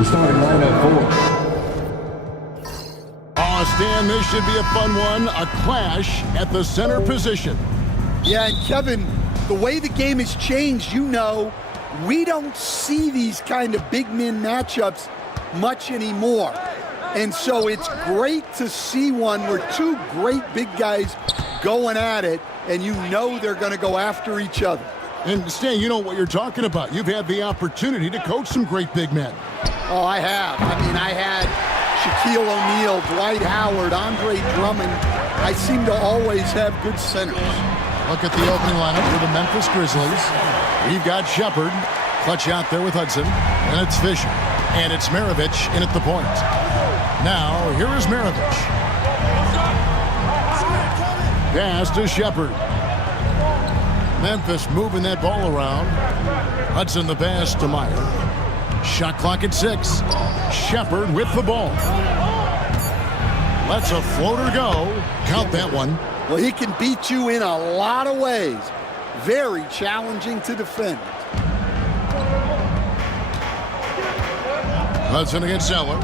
The starting lineup for. Oh, Stan, this should be a fun one. A clash at the center position. Yeah, and Kevin, the way the game has changed, we don't see these kind of big men matchups much anymore. And so it's great to see one where two great big guys going at it, and they're going to go after each other. And Stan, you know what you're talking about. You've had the opportunity to coach some great big men. Oh, I have. I had Shaquille O'Neal, Dwight Howard, Andre Drummond. I seem to always have good centers. Look at the opening lineup for the Memphis Grizzlies. We've got Shepard, clutch out there with Hudson, and it's Fisher, and it's Maravich in at the point. Now, here is Maravich. Pass to Shepard. Memphis moving that ball around. Hudson the pass to Meyer. Shot clock at 6. Shepard with the ball. Lets a floater go. Count that one. Well, he can beat you in a lot of ways. Very challenging to defend. Hudson against Zeller.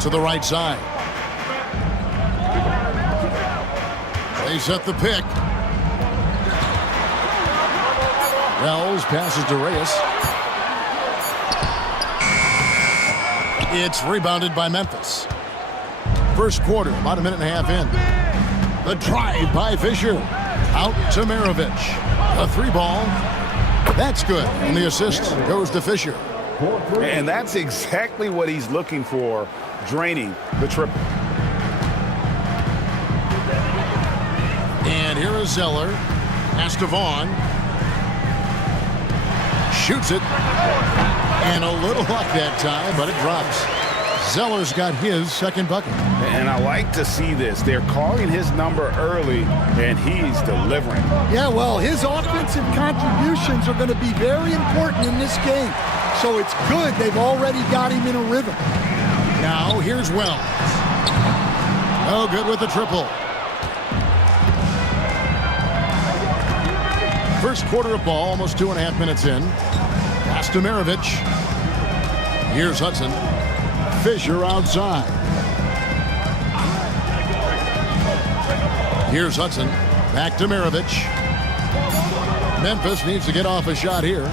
To the right side. They set the pick. Wells passes to Reyes. It's rebounded by Memphis. First quarter, about a minute and a half in. The drive by Fisher. Out to Maravich. A 3-ball. That's good. And the assist goes to Fisher. And that's exactly what he's looking for, draining the triple. And here is Zeller. Pass to Vaughn. Shoots it. And a little luck that time, but it drops. Zeller's got his second bucket. And I like to see this. They're calling his number early, and he's delivering. Yeah, well, his offensive contributions are going to be very important in this game. So it's good they've already got him in a rhythm. Now here's Wells. No good with the triple. First quarter of ball, almost 2.5 minutes in. Pass to Maravich. Here's Hudson. Fisher outside. Here's Hudson. Back to Maravich. Memphis needs to get off a shot here.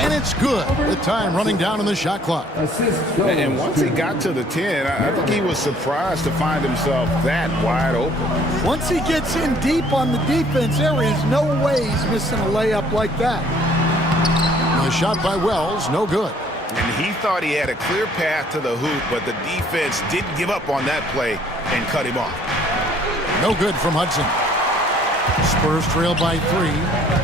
And it's good. The time running down on the shot clock. And once he got to the 10, I think he was surprised to find himself that wide open. Once he gets in deep on the defense, there is no way he's missing a layup like that. A shot by Wells, no good. And he thought he had a clear path to the hoop, but the defense didn't give up on that play and cut him off. No good from Hudson. Spurs trail by 3.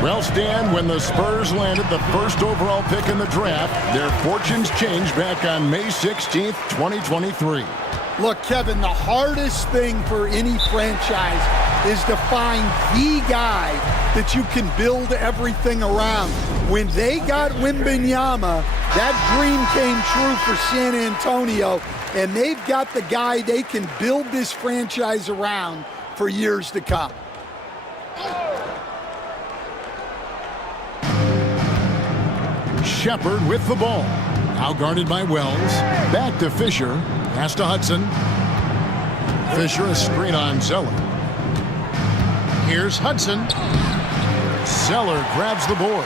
Well, Stan, when the Spurs landed the first overall pick in the draft, their fortunes changed back on May 16th, 2023. Look, Kevin, the hardest thing for any franchise is to find the guy that you can build everything around. When they got Wembanyama, that dream came true for San Antonio, and they've got the guy they can build this franchise around for years to come. Shepard with the ball. Now guarded by Wells. Back to Fisher. Pass to Hudson. Fisher a screen on Zeller. Here's Hudson. Zeller grabs the board.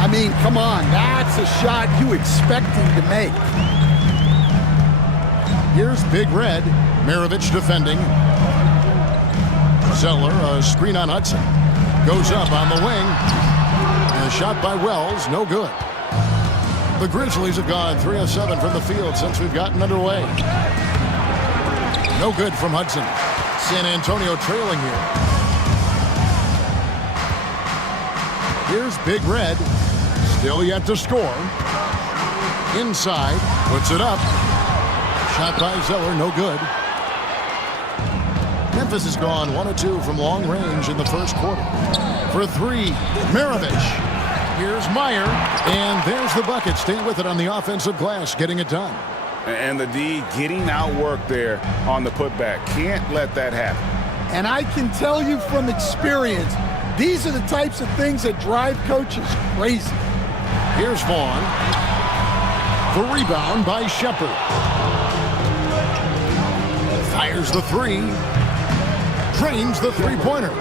I mean, come on. That's a shot you expect him to make. Here's Big Red. Maravich defending. Zeller a screen on Hudson. Goes up on the wing. And a shot by Wells. No good. The Grizzlies have gone 3 of 7 from the field since we've gotten underway. No good from Hudson. San Antonio trailing here. Here's Big Red. Still yet to score. Inside. Puts it up. Shot by Zeller. No good. Memphis has gone 1 of 2 from long range in the first quarter. For 3, Maravich. Here's Meyer, and there's the bucket. Staying with it on the offensive glass, getting it done. And the D getting outworked there on the putback. Can't let that happen. And I can tell you from experience, These are the types of things that drive coaches crazy. Here's Vaughn. The rebound by Shepard. Fires the three. Drains the three-pointer.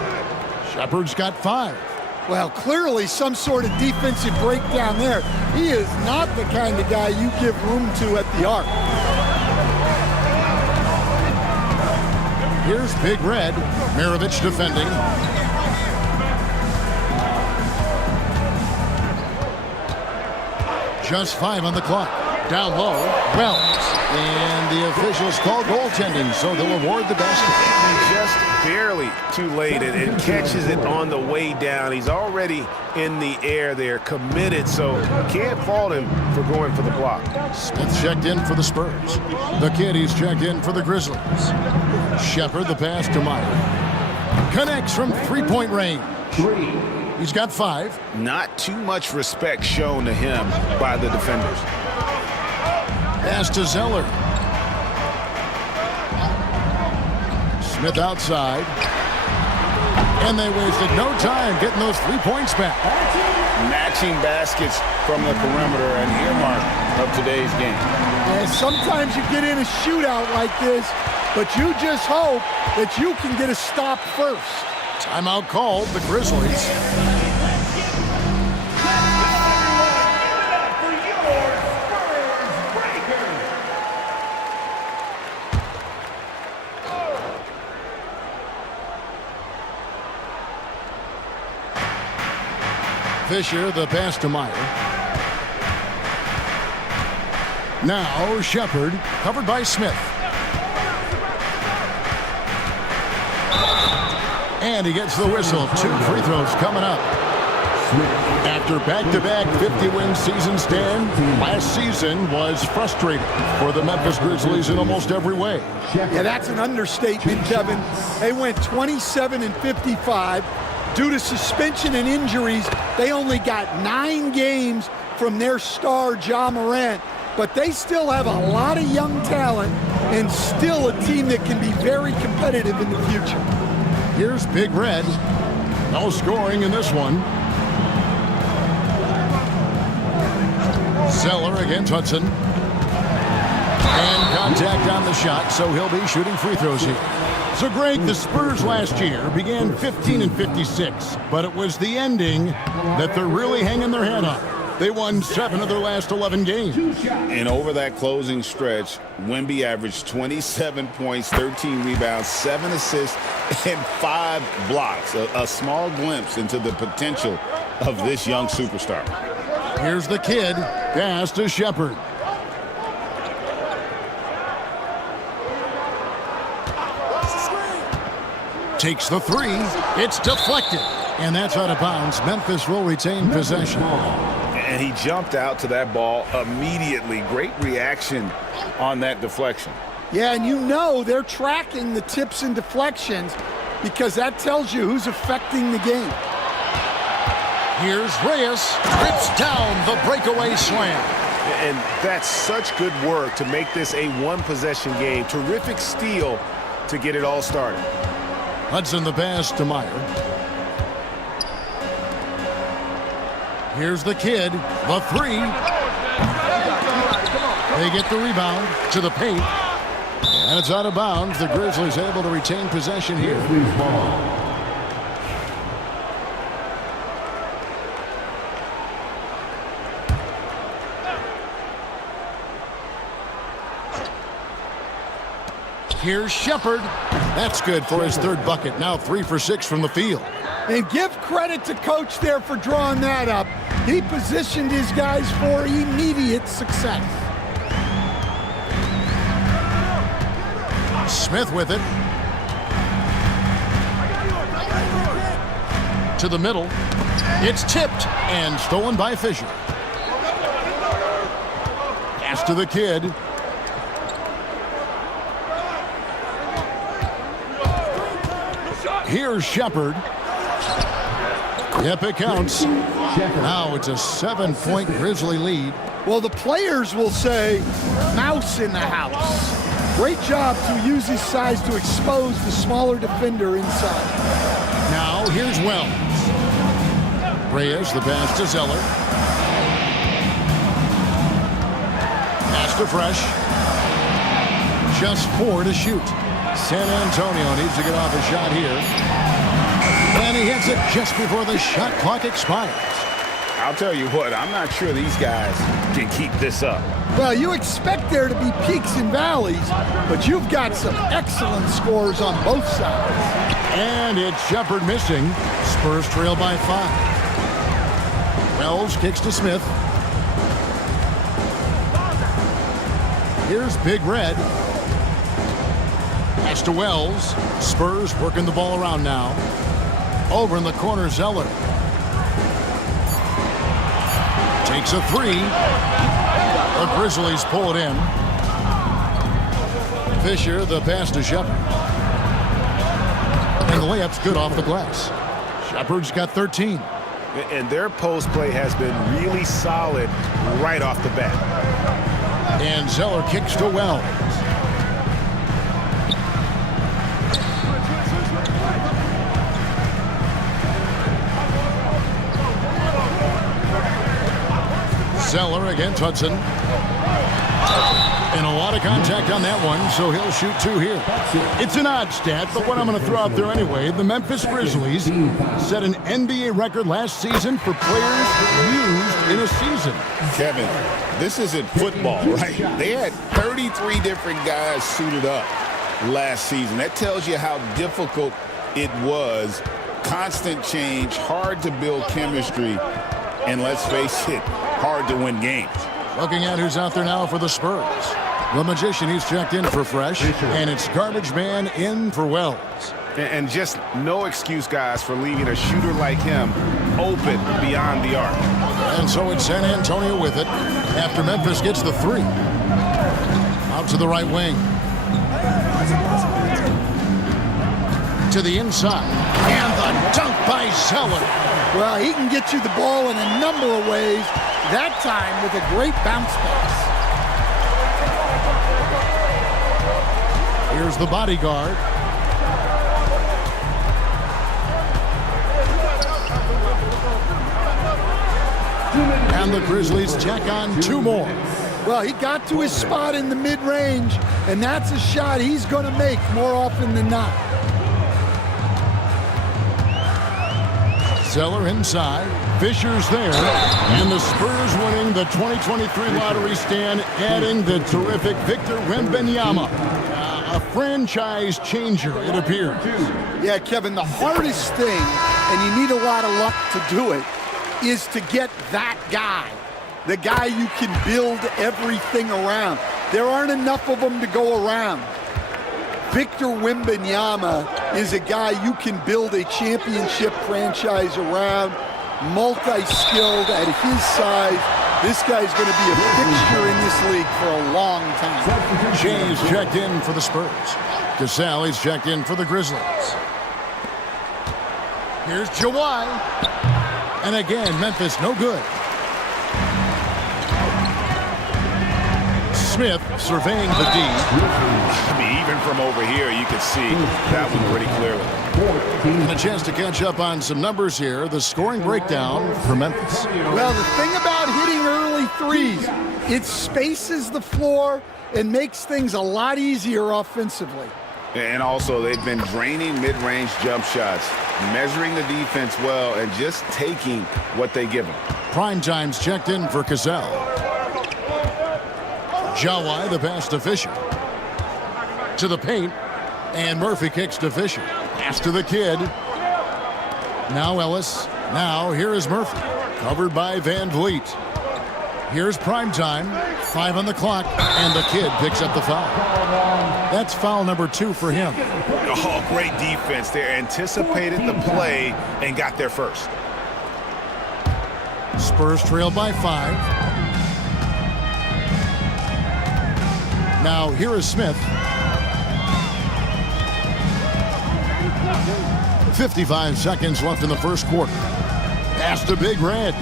Shepard's got 5. Well, clearly some sort of defensive breakdown there. He is not the kind of guy you give room to at the arc. Here's Big Red. Maravich defending. Just 5 on the clock. Down low, Wells. And the officials call goaltending, so they'll award the basket. Just barely too late, and catches it on the way down. He's already in the air there, committed, so can't fault him for going for the block. Smith checked in for the Spurs. The Kitties checked in for the Grizzlies. Shepard, the pass to Meyer. Connects from three-point range. He's got 5. Not too much respect shown to him by the defenders. Pass to Zeller. Smith outside. And they wasted no time getting those 3 points back. Matching baskets from the perimeter, an earmark of today's game. And sometimes you get in a shootout like this, but you just hope that you can get a stop first. Timeout called, the Grizzlies. Fisher, the pass to Meyer. Now Shepard, covered by Smith. And he gets the whistle. 2 free throws coming up. After back-to-back 50-win seasons, Dan, last season was frustrating for the Memphis Grizzlies in almost every way. Yeah, that's an understatement, Kevin. They went 27-55. Due to suspension and injuries, they only got 9 games from their star, Ja Morant. But they still have a lot of young talent and still a team that can be very competitive in the future. Here's Big Red. No scoring in this one. Zeller against Hudson. And contact on the shot, so he'll be shooting free throws here. So, Greg, the Spurs last year began 15-56, but it was the ending that they're really hanging their head on. They won 7 of their last 11 games. And over that closing stretch, Wemby averaged 27 points, 13 rebounds, 7 assists, and 5 blocks. A small glimpse into the potential of this young superstar. Here's the kid. Pass to Shepard. Takes the 3. It's deflected. And that's out of bounds. Memphis will retain possession. And he jumped out to that ball immediately. Great reaction on that deflection. Yeah, and you know they're tracking the tips and deflections because that tells you who's affecting the game. Here's Reyes. Rips down the breakaway slam. And that's such good work to make this a one-possession game. Terrific steal to get it all started. Hudson the pass to Meyer. Here's the kid. The 3. They get the rebound to the paint. And it's out of bounds. The Grizzlies able to retain possession here. Here's Shepard. That's good for his 3rd bucket. Now 3 for 6 from the field. And give credit to Coach there for drawing that up. He positioned his guys for immediate success. Smith with it. To the middle. It's tipped and stolen by Fisher. Pass to the kid. Here's Shepard. Yep, it counts. Now it's a 7-point Grizzly lead. Well, the players will say, mouse in the house. Great job to use his size to expose the smaller defender inside. Now here's Wells. Reyes, the pass to Zeller. Pass to Fresh. Just 4 to shoot. San Antonio needs to get off a shot here. And he hits it just before the shot clock expires. I'll tell you what, I'm not sure these guys can keep this up. Well, you expect there to be peaks and valleys, but you've got some excellent scores on both sides. And it's Shepard missing. Spurs trail by 5. Wells kicks to Smith. Here's Big Red. Pass to Wells. Spurs working the ball around now. Over in the corner, Zeller. Takes a 3. The Grizzlies pull it in. Fisher, the pass to Shepard. And the layup's good off the glass. Shepard's got 13. And their post play has been really solid right off the bat. And Zeller kicks to Wells. Zeller against Hudson. And a lot of contact on that one, so he'll shoot 2 here. It's an odd stat, but what I'm going to throw out there anyway, the Memphis Grizzlies set an NBA record last season for players used in a season. Kevin, this isn't football, right? They had 33 different guys suited up last season. That tells you how difficult it was. Constant change, hard to build chemistry, and let's face it, hard to win games. Looking at who's out there now for the Spurs. The Magician, he's checked in for Fresh, and it's Garbage Man in for Wells. And just no excuse, guys, for leaving a shooter like him open beyond the arc. And so it's San Antonio with it after Memphis gets the 3. Out to the right wing. To the inside. And the dunk by Zeller. Well, he can get you the ball in a number of ways, that time with a great bounce pass. Here's the bodyguard. And the Grizzlies check on 2 more. Well, he got to his spot in the mid-range, and that's a shot he's going to make more often than not. Zeller inside. Fisher's there. And the Spurs winning the 2023 lottery stand, adding the terrific Victor Wembanyama. A franchise changer, it appears. Yeah, Kevin, the hardest thing, and you need a lot of luck to do it, is to get that guy. The guy you can build everything around. There aren't enough of them to go around. Victor Wembanyama is a guy you can build a championship franchise around, multi-skilled at his size. This guy's going to be a fixture in this league for a long time. James checked in for the Spurs. Gasol, he's checked in for the Grizzlies. Here's Jawai. And again, Memphis no good. Smith surveying the D. I mean, even from over here, you can see that one pretty clearly. And a chance to catch up on some numbers here. The scoring breakdown for Memphis. Well, the thing about hitting early threes, it spaces the floor and makes things a lot easier offensively. And also, they've been draining mid-range jump shots, measuring the defense well, and just taking what they give them. Prime time's checked in for Cassell. Jawai, the pass to Fisher. To the paint, and Murphy kicks to Fisher. Pass to the kid. Now Ellis. Now here is Murphy. Covered by Van Vliet. Here's prime time. 5 on the clock, and the kid picks up the foul. That's foul number 2 for him. Oh, great defense there. Anticipated the play and got there first. Spurs trail by 5. Now here is Smith. 55 seconds left in the first quarter. Pass to Big Red.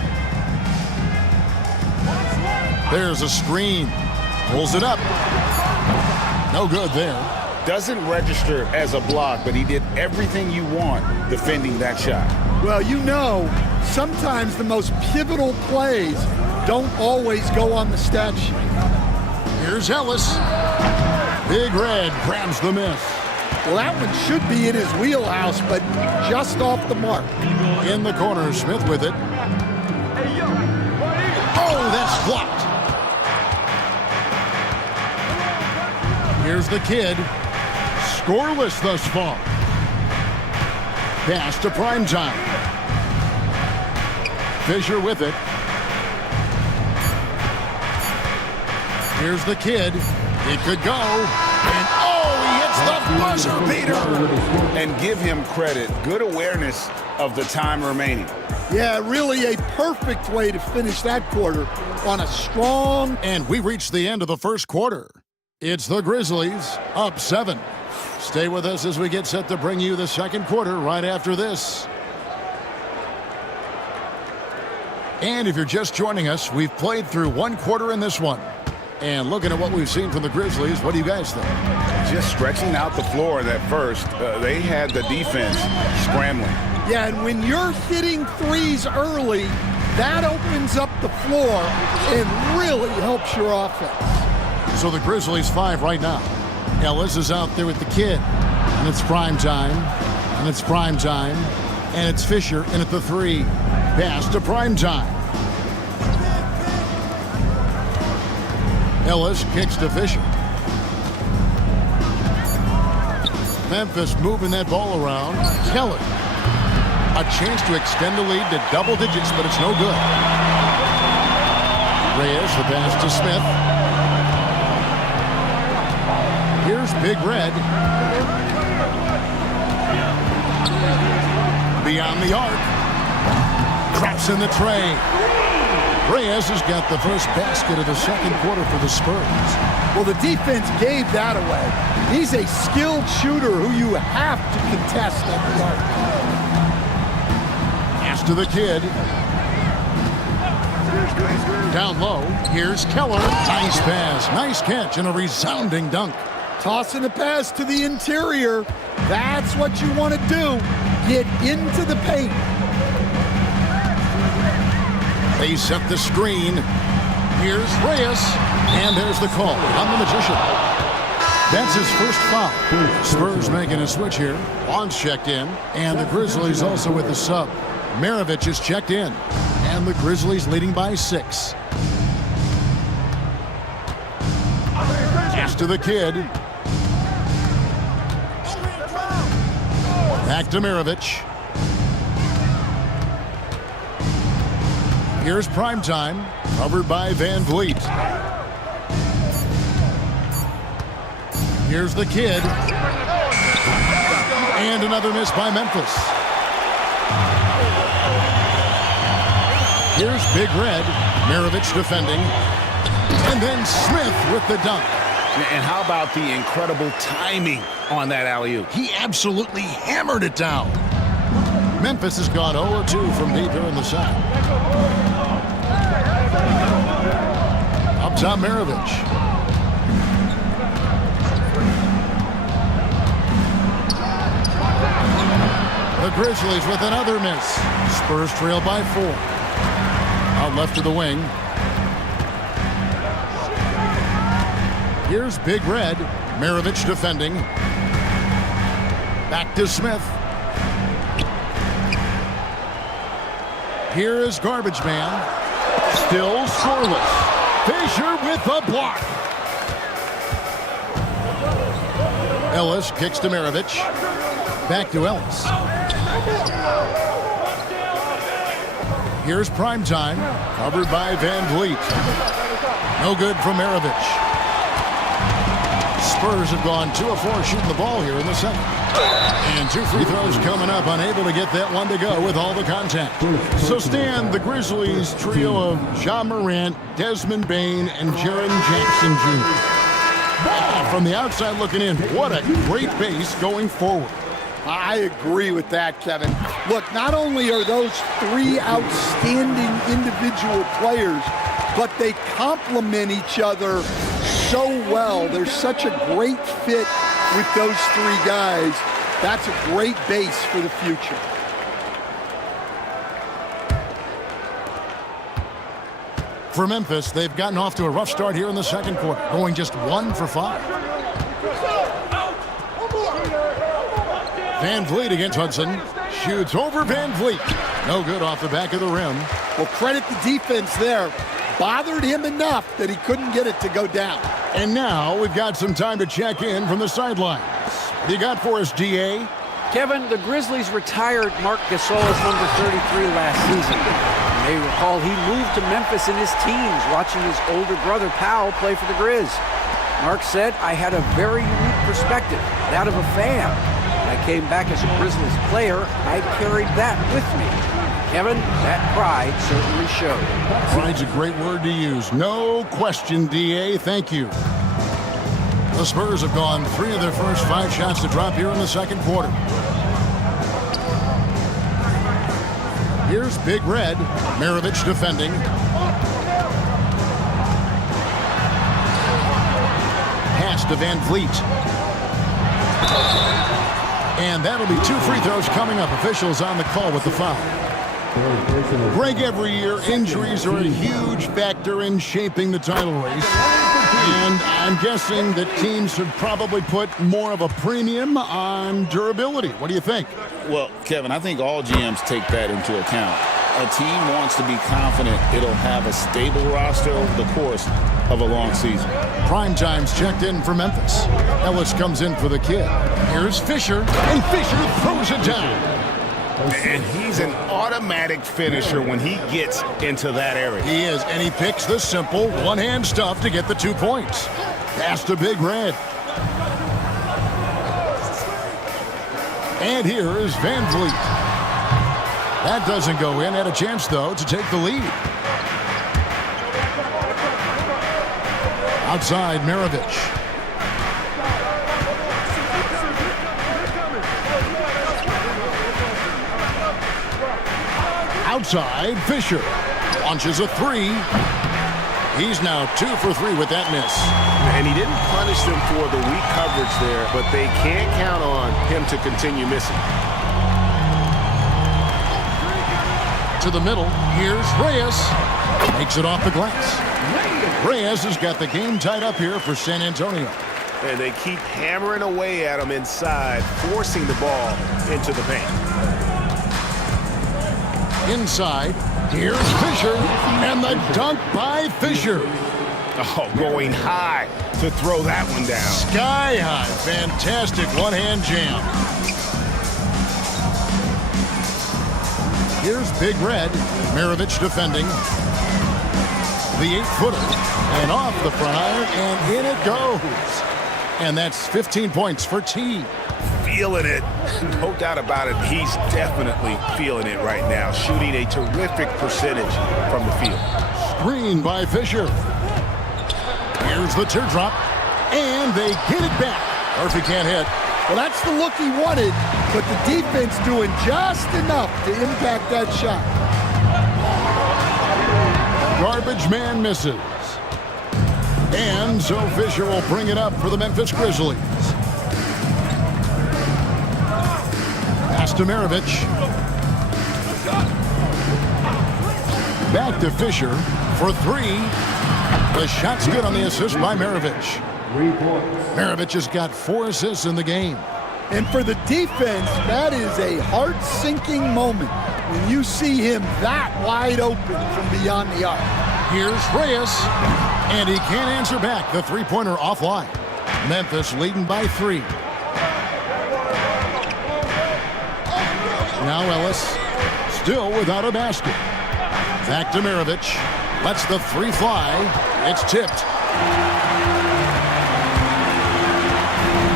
There's a screen. Pulls it up. No good there. Doesn't register as a block, but he did everything you want defending that shot. Well, you know, sometimes the most pivotal plays don't always go on the stat sheet. Here's Ellis. Big Red grabs the miss. Well, that one should be in his wheelhouse, but just off the mark. In the corner, Smith with it. Oh, that's blocked. Here's the kid. Scoreless thus far. Pass to Primetime. Fisher with it. Here's the kid. It could go. And he hits the buzzer beater. And give him credit. Good awareness of the time remaining. Yeah, really a perfect way to finish that quarter on a strong. And we reached the end of the first quarter. It's the Grizzlies up 7. Stay with us as we get set to bring you the second quarter right after this. And if you're just joining us, we've played through one quarter in this one. And looking at what we've seen from the Grizzlies, what do you guys think? Just stretching out the floor that first. They had the defense scrambling. Yeah, and when you're hitting threes early, that opens up the floor and really helps your offense. So the Grizzlies 5 right now. Ellis is out there with the kid. And it's Primetime. And it's Primetime. And it's Fisher in at the 3. Pass to Primetime. Ellis kicks to Fisher. Memphis moving that ball around. Kelly. A chance to extend the lead to double digits, but it's no good. Reyes, the pass to Smith. Here's Big Red. Beyond the arc. Cross in the tray. Reyes has got the first basket of the second quarter for the Spurs. Well, the defense gave that away. He's a skilled shooter who you have to contest at the arc. Pass to the kid. Down low, here's Keller. Nice pass, nice catch, and a resounding dunk. Tossing the pass to the interior. That's what you want to do. Get into the paint. They set the screen. Here's Reyes. And there's the call on the Magician. That's his first foul. Spurs making a switch here. Bonds checked in. And the Grizzlies also with the sub. Maravich is checked in. And the Grizzlies leading by 6. Pass to the kid. Back to Maravich. Here's Primetime, covered by Van Vliet. Here's the kid. And another miss by Memphis. Here's Big Red. Maravich defending. And then Smith with the dunk. And how about the incredible timing on that alley-oop? He absolutely hammered it down. Memphis has gone 0-2 from deep here in the second. Up top, Maravich. The Grizzlies with another miss. Spurs trail by 4. Out left to the wing. Here's Big Red. Maravich defending. Back to Smith. Here is Garbage Man. Still scoreless. Fisher with the block. Ellis kicks to Maravich. Back to Ellis. Here's Primetime. Covered by Van Vliet. No good from Maravich. Spurs have gone 2 of 4 shooting the ball here in the second. And 2 free throws coming up, unable to get that one to go with all the contact. So Stan, the Grizzlies trio of Ja Morant, Desmond Bane, and Jaren Jackson Jr. Wow, from the outside looking in, what a great base going forward. I agree with that, Kevin. Look, not only are those 3 outstanding individual players, but they complement each other so well. There's such a great fit with those 3 guys. That's a great base for the future. For Memphis, they've gotten off to a rough start here in the second quarter, going just 1 for 5. Van Vliet against Hudson. Shoots over Van Vliet. No good off the back of the rim. Well, credit the defense there. Bothered him enough that he couldn't get it to go down. And now we've got some time to check in from the sidelines. What do you got for us, DA? Kevin, the Grizzlies retired Marc Gasol's number 33 last season. You may recall he moved to Memphis in his teens, watching his older brother Powell play for the Grizz. Marc said, "I had a very unique perspective, that of a fan. When I came back as a Grizzlies player, I carried that with me." Kevin, that pride certainly showed. Pride's a great word to use. No question, DA. Thank you. The Spurs have gone 3 of their first 5 shots to drop here in the second quarter. Here's Big Red. Maravich defending. Pass to Van Vliet. And that'll be 2 free throws coming up. Officials on the call with the foul. Greg, every year injuries are a huge factor in shaping the title race. And I'm guessing that teams should probably put more of a premium on durability. What do you think? Well, Kevin, I think all GMs take that into account. A team wants to be confident it'll have a stable roster over the course of a long season. Primetime's checked in for Memphis. Ellis comes in for the kid. Here's Fisher, and Fisher throws it down. And he's an automatic finisher when he gets into that area. He is, and he picks the simple one-hand stuff to get the 2 points. Pass to Big Red. And here is Van Vliet. That doesn't go in. Had a chance, though, to take the lead. Outside, Maravich. Outside, Fisher launches a 3. He's now 2 for 3 with that miss. And he didn't punish them for the weak coverage there, but they can't count on him to continue missing. To the middle, here's Reyes. Makes it off the glass. Reyes has got the game tied up here for San Antonio. And they keep hammering away at him inside, forcing the ball into the paint. Inside, here's Fisher, and the dunk by Fisher. Oh, going high to throw that one down. Sky high, fantastic one-hand jam. Here's Big Red, Maravich defending. The 8-footer, and off the front iron, and in it goes. And that's 15 points for T. Feeling it. No doubt about it. He's definitely feeling it right now. Shooting a terrific percentage from the field. Screen by Fisher. Here's the teardrop. And they get it back. Murphy can't hit. Well, that's the look he wanted, but the defense doing just enough to impact that shot. Garbage man misses. And so Fisher will bring it up for the Memphis Grizzlies. Pass to Maravich. Back to Fisher for 3. The shot's good on the assist by Maravich. Maravich has got 4 assists in the game. And for the defense, that is a heart-sinking moment when you see him that wide open from beyond the arc. Here's Reyes, and he can't answer back. The three-pointer offline. Memphis leading by 3. Now Ellis, still without a basket. Back to Maravich. Lets the 3 fly. It's tipped.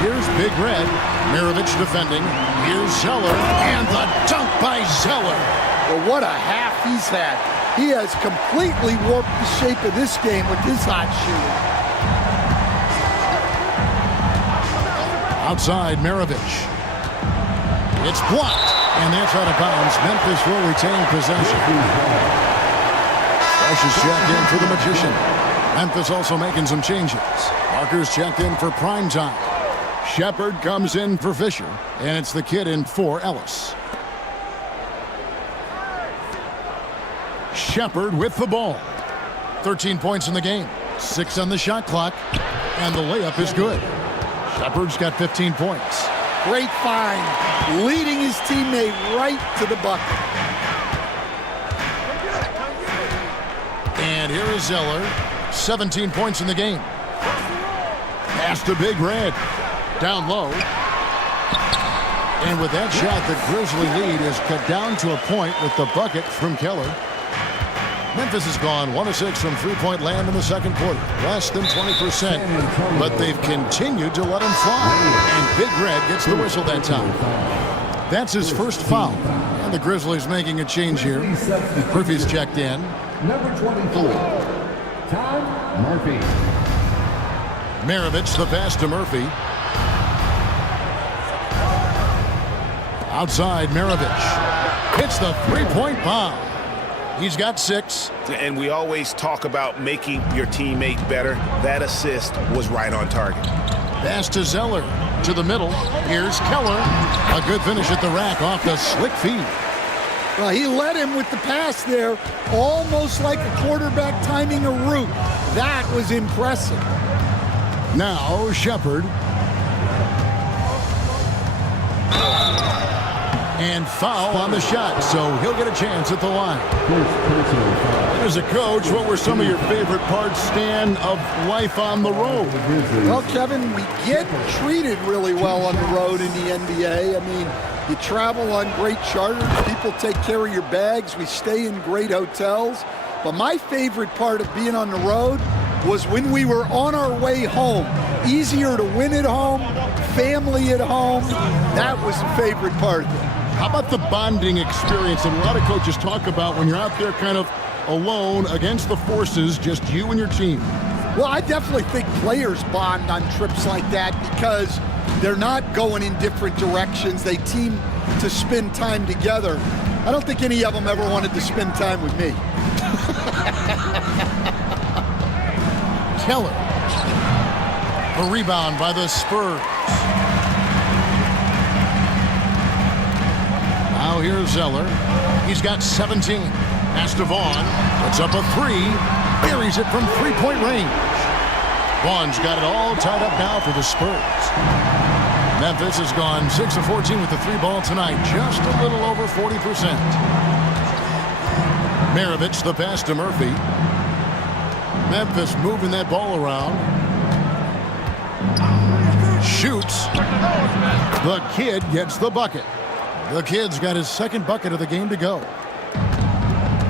Here's Big Red. Maravich defending. Here's Zeller, and the dunk by Zeller. Well, what a half he's had. He has completely warped the shape of this game with his hot shooting. Outside, Maravich. It's blocked, and that's out of bounds. Memphis will retain possession. Fresh is checked in for the Magician. Memphis also making some changes. Parker's checked in for Primetime. Shepard comes in for Fisher, and it's the kid in for Ellis. Shepard with the ball. 13 points in the game. 6 on the shot clock. And the layup is good. Shepard's got 15 points. Great find, leading his teammate right to the bucket. And here is Zeller. 17 points in the game. Pass to Big Red. Down low. And with that shot, the Grizzly lead is cut down to a point with the bucket from Keller. Memphis has gone 1 of 6 from three-point land in the second quarter. Less than 20%. But they've continued to let him fly. And Big Red gets the whistle that time. That's his first foul. And the Grizzlies making a change here. Murphy's checked in. Number 24, Todd Murphy. Maravich, the pass to Murphy. Outside, Maravich hits the three-point bomb. He's got 6. And we always talk about making your teammate better. That assist was right on target. Pass to Zeller to the middle. Here's Keller. A good finish at the rack off the slick feed. Well, he led him with the pass there, almost like a quarterback timing a route. That was impressive. Now Shepard. And foul on the shot, so he'll get a chance at the line. As a coach, what were some of your favorite parts, Stan, of life on the road? Well, Kevin, we get treated really well on the road in the NBA. I mean, you travel on great charters. People take care of your bags. We stay in great hotels. But my favorite part of being on the road was when we were on our way home. Easier to win at home, family at home. That was the favorite part of it. How about the bonding experience that a lot of coaches talk about when you're out there kind of alone against the forces, just you and your team? Well, I definitely think players bond on trips like that because they're not going in different directions. They team to spend time together. I don't think any of them ever wanted to spend time with me. Keller. A rebound by the Spurs. Now here's Zeller. He's got 17. Pass to Vaughn. Puts up a 3. Buries it from three-point range. Vaughn's got it all tied up now for the Spurs. Memphis has gone 6 of 14 with the 3-ball tonight. Just a little over 40%. Maravich, the pass to Murphy. Memphis moving that ball around. Shoots. The Kid gets the bucket. The Kid's got his second bucket of the game to go.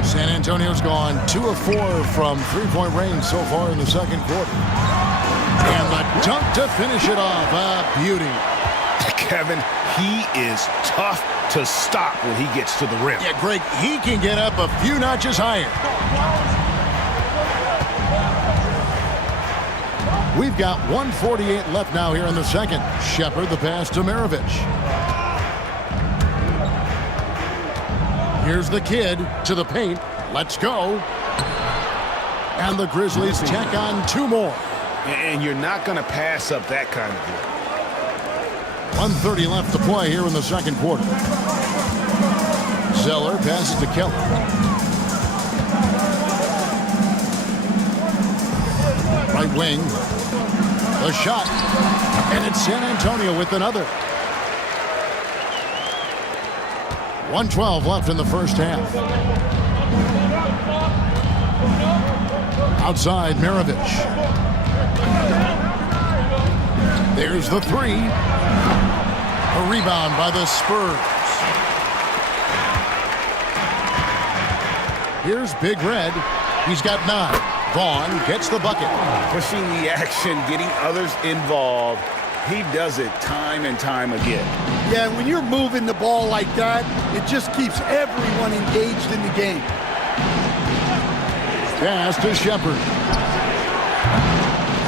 San Antonio's gone 2 of 4 from three-point range so far in the second quarter. And the dunk to finish it off. A beauty. Kevin, he is tough to stop when he gets to the rim. Yeah, Greg, he can get up a few notches higher. We've got 1:48 left now here in the second. Shepard, the pass to Maravich. Here's the Kid to the paint. Let's go. And the Grizzlies tack on 2 more. And you're not going to pass up that kind of play. 1:30 left to play here in the second quarter. Zeller passes to Keller. Right wing. A shot. And it's San Antonio with another. 1:12 left in the first half. Outside, Maravich. There's the 3. A rebound by the Spurs. Here's Big Red. He's got 9. Vaughn gets the bucket. Pushing the action, getting others involved. He does it time and time again. Yeah, when you're moving the ball like that, it just keeps everyone engaged in the game. Pass to Shepard.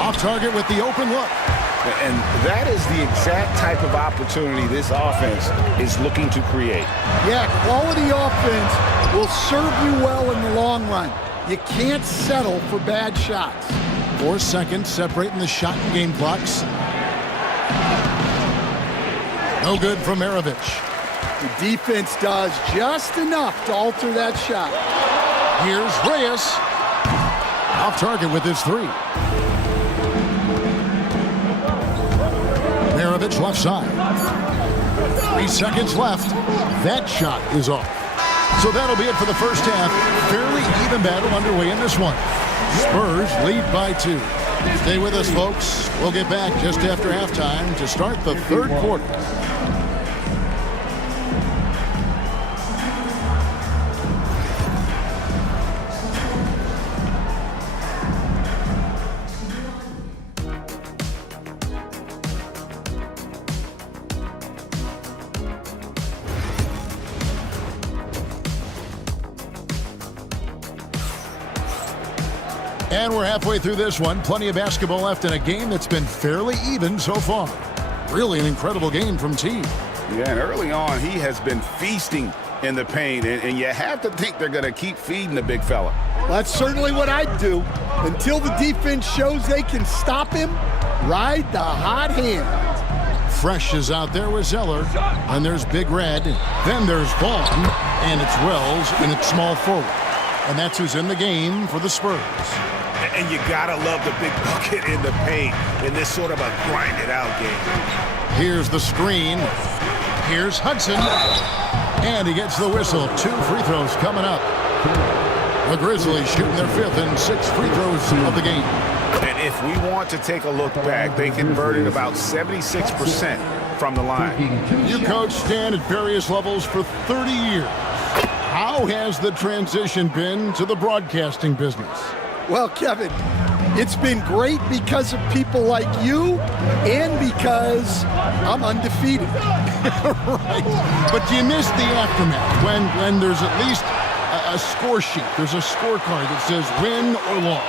Off target with the open look. And that is the exact type of opportunity this offense is looking to create. Yeah, quality offense will serve you well in the long run. You can't settle for bad shots. 4 seconds separating the shot and game clocks. No good from Maravich. The defense does just enough to alter that shot. Here's Reyes. Off target with his three. Maravich left side. 3 seconds left. That shot is off. So that'll be it for the first half. Fairly even battle underway in this one. Spurs lead by 2. Stay with us, folks. We'll get back just after halftime to start the third quarter. And we're halfway through this one. Plenty of basketball left in a game that's been fairly even so far. Really an incredible game from T. Yeah, and early on, he has been feasting in the paint, and you have to think they're going to keep feeding the big fella. Well, that's certainly what I'd do. Until the defense shows they can stop him, ride the hot hand. Fresh is out there with Zeller. And there's Big Red. Then there's Vaughn. And it's Wells, and it's small forward. And that's who's in the game for the Spurs. And you gotta love the big bucket in the paint in this sort of a grinded-out game. Here's the screen. Here's Hudson. And he gets the whistle. 2 free throws coming up. The Grizzlies shooting their 5th and 6th free throws of the game. And if we want to take a look back, they converted about 76% from the line. You coached Stan at various levels for 30 years. How has the transition been to the broadcasting business? Well, Kevin, it's been great because of people like you and because I'm undefeated. Right. But do you miss the aftermath when there's at least a score sheet? There's a scorecard that says win or loss.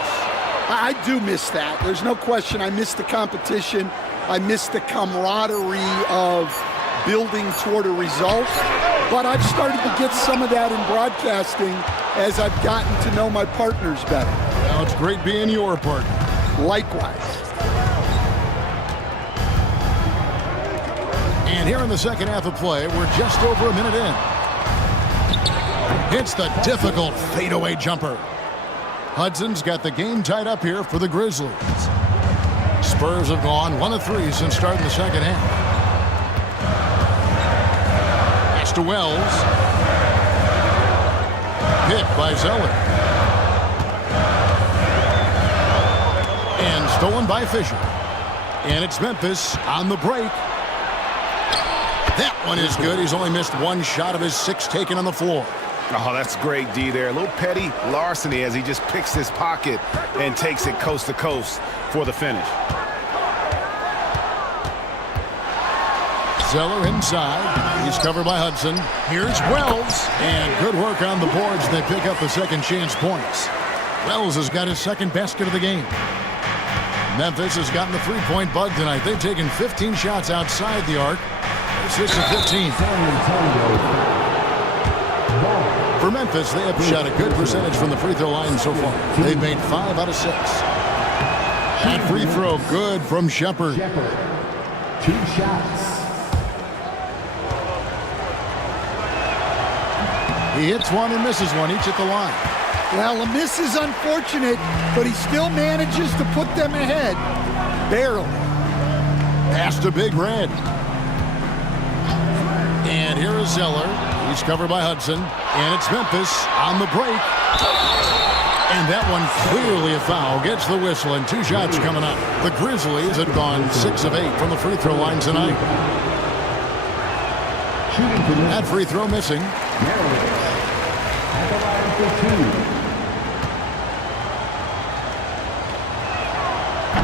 I do miss that. There's no question. I miss the competition. I miss the camaraderie of building toward a result. But I've started to get some of that in broadcasting as I've gotten to know my partners better. Well, it's great being your partner. Likewise. And here in the second half of play, we're just over a minute in. It's the difficult fadeaway jumper. Hudson's got the game tied up here for the Grizzlies. Spurs have gone 1 of 3 since starting the second half. Pass to Wells. Hit by Zeller. And stolen by Fisher. And it's Memphis on the break. That one is good. He's only missed 1 shot of his 6 taken on the floor. Oh, that's great, D there. A little petty larceny as he just picks his pocket and takes it coast to coast for the finish. Zeller inside. He's covered by Hudson. Here's Wells. And good work on the boards. They pick up the second chance points. Wells has got his second basket of the game. Memphis has gotten the three-point bug tonight. They've taken 15 shots outside the arc. 6 of 15. For Memphis, they have shot a good percentage from the free throw line so far. They've made 5 out of 6. That free throw good from Shepard. 2 shots. He hits one and misses one, each at the line. Well, a miss is unfortunate, but he still manages to put them ahead. Barely. Pass to Big Red. And here is Zeller. He's covered by Hudson. And it's Memphis on the break. And that one clearly a foul. Gets the whistle and 2 shots coming up. The Grizzlies had gone 6 of 8 from the free throw line tonight. That free throw missing.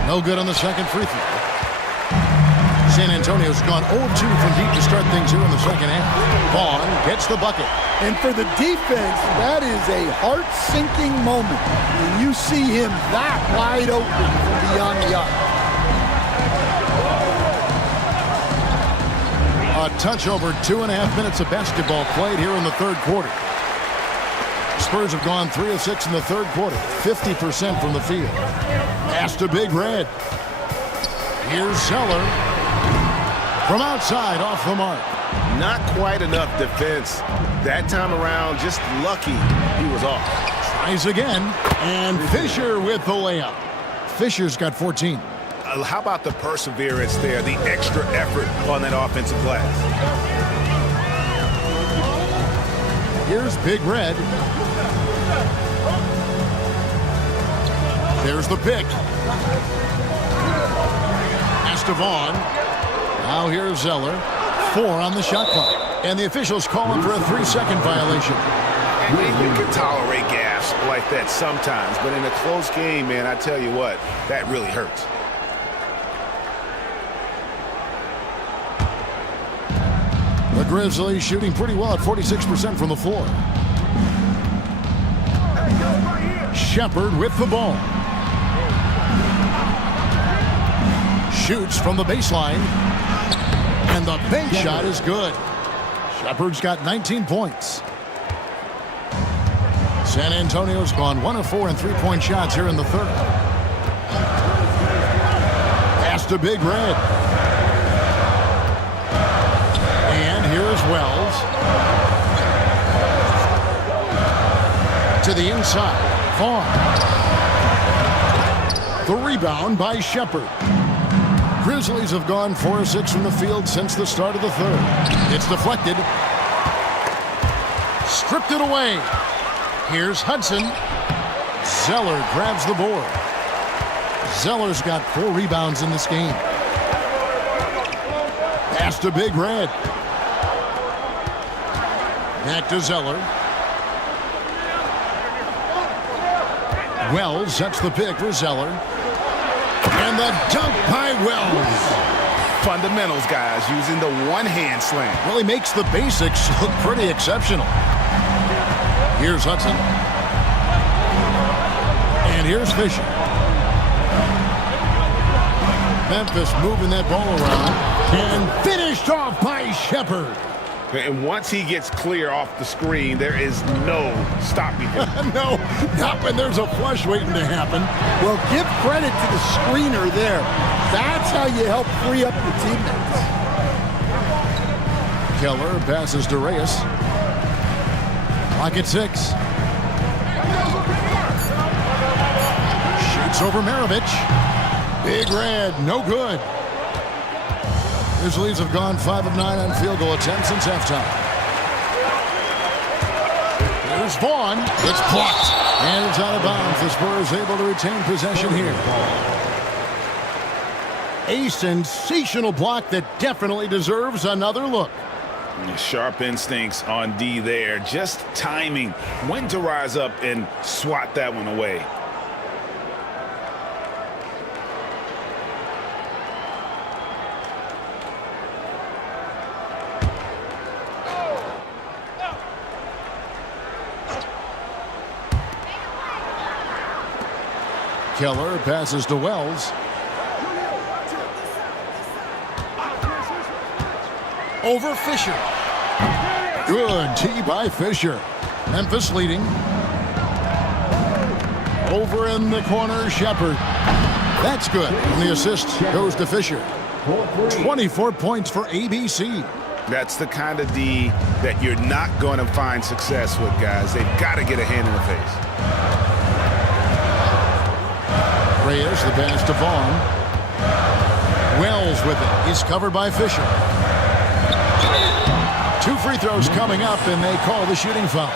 No good on the second free throw. San Antonio's gone 0-2 from deep to start things here in the second half. Vaughn gets the bucket. And for the defense, that is a heart-sinking moment when you see him that wide open from beyond the arc. A touch over 2.5 minutes of basketball played here in the third quarter. Spurs have gone 3 of 6 in the third quarter, 50% from the field. Pass to Big Red. Here's Zeller. From outside, off the mark. Not quite enough defense. That time around, just lucky he was off. Tries again, and Fisher with the layup. Fisher's got 14. How about the perseverance there, the extra effort on that offensive glass? Here's Big Red. There's the pick. Vaughn. Now here's Zeller. 4 on the shot clock. And the officials call him for a 3-second violation. And you can tolerate gaffes like that sometimes, but in a close game, man, I tell you what, that really hurts. The Grizzlies shooting pretty well at 46% from the floor. Shepard with the ball. Shoots from the baseline. And the bank shot is good. Shepard's got 19 points. San Antonio's gone 1 of 4 in three-point shots here in the third. Pass to Big Red. And here's Wells. To the inside. Vaughn. The rebound by Shepard. Grizzlies have gone 4 of 6 from the field since the start of the third. It's deflected. Stripped it away. Here's Hudson. Zeller grabs the board. Zeller's got 4 rebounds in this game. Pass to Big Red. Back to Zeller. Wells sets the pick for Zeller. And the dunk by Wells. Fundamentals, guys, using the one-hand slam. Well, he makes the basics look pretty exceptional. Here's Hudson. And here's Fisher. Memphis moving that ball around. And finished off by Shepard. And once he gets clear off the screen, there is no stopping him. No, not when there's a flush waiting to happen. Well, give credit to the screener there. That's how you help free up your teammates. Keller passes to Reyes. Clock at 6. Shoots over Maravich. Big Red, no good. Grizzlies have gone 5 of 9 on field goal attempts since halftime. Here's Vaughn. It's blocked. And it's out of bounds. The Spurs able to retain possession here. A sensational block that definitely deserves another look. Sharp instincts on D there. Just timing when to rise up and swat that one away. Keller passes to Wells. Over Fisher. Good tee by Fisher. Memphis leading. Over in the corner, Shepard. That's good. And the assist goes to Fisher. 24 points for ABC. That's the kind of D that you're not going to find success with, guys. They've got to get a hand in the face. Reyes, the pass to Vaughn. Wells with it. He's covered by Fisher. 2 free throws coming up, and they call the shooting foul.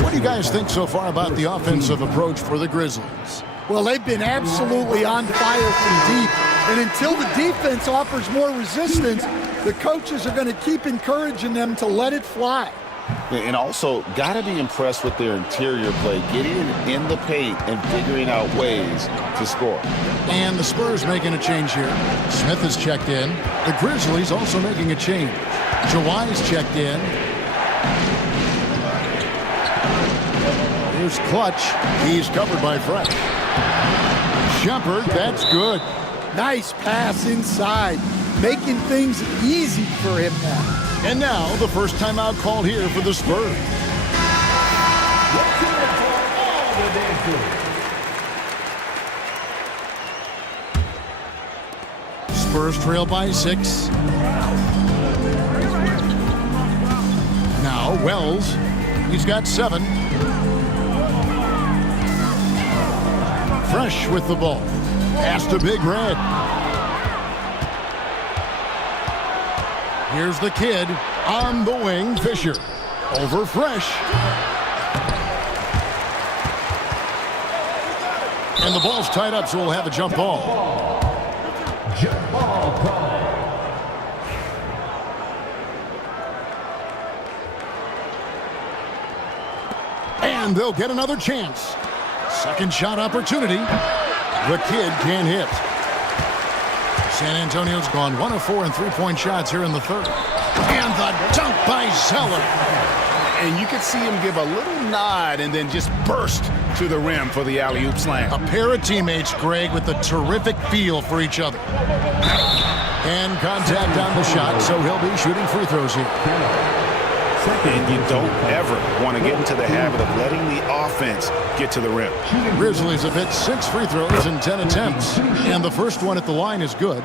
What do you guys think so far about the offensive approach for the Grizzlies? Well, they've been absolutely on fire from deep. And until the defense offers more resistance, the coaches are going to keep encouraging them to let it fly. And also, got to be impressed with their interior play, getting in the paint and figuring out ways to score. And the Spurs making a change here. Smith has checked in. The Grizzlies also making a change. Jawai's checked in. Here's Clutch. He's covered by Fresh. Shepard, that's good. Nice pass inside, making things easy for him now. And now, the first timeout called here for the Spurs. Spurs trail by 6. Now Wells. He's got 7. Fresh with the ball. Pass to Big Red. Here's the kid on the wing, Fisher. Over Fresh. And the ball's tied up, so we'll have a jump ball. Jump ball call. And they'll get another chance. Second shot opportunity. The kid can't hit. San Antonio's gone 1 of 4 in three-point shots here in the third. And the dunk by Zeller. And you could see him give a little nod and then just burst to the rim for the alley-oop slam. A pair of teammates, Greg, with a terrific feel for each other. And contact on the shot, so he'll be shooting free throws here. And you don't ever want to get into the habit of letting the offense get to the rim. Grizzlies have hit 6 free throws in 10 attempts. And the first one at the line is good.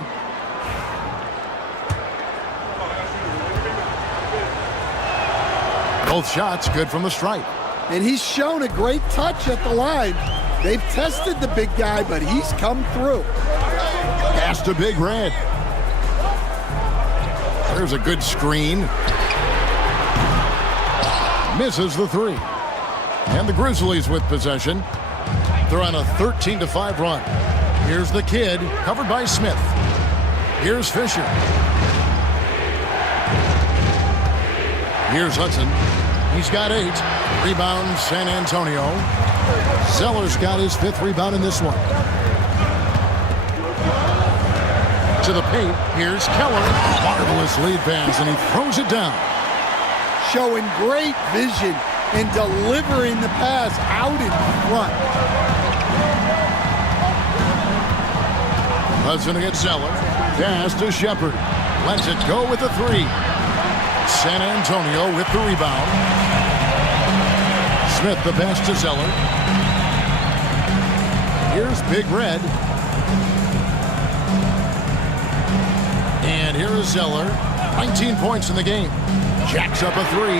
Both shots good from the stripe. And he's shown a great touch at the line. They've tested the big guy, but he's come through. Pass to Big Red. There's a good screen. Misses the 3. And the Grizzlies with possession. They're on a 13-5 run. Here's the kid, covered by Smith. Here's Fisher. Here's Hudson. He's got 8. Rebound, San Antonio. Zeller's got his 5th rebound in this one. To the paint. Here's Keller. Marvelous lead pass, and he throws it down. Showing great vision and delivering the pass out in front. Hudson against Zeller. Pass to Shepard. Lets it go with the 3. San Antonio with the rebound. Smith the pass to Zeller. Here's Big Red. And here is Zeller. 19 points in the game. Jacks up a 3.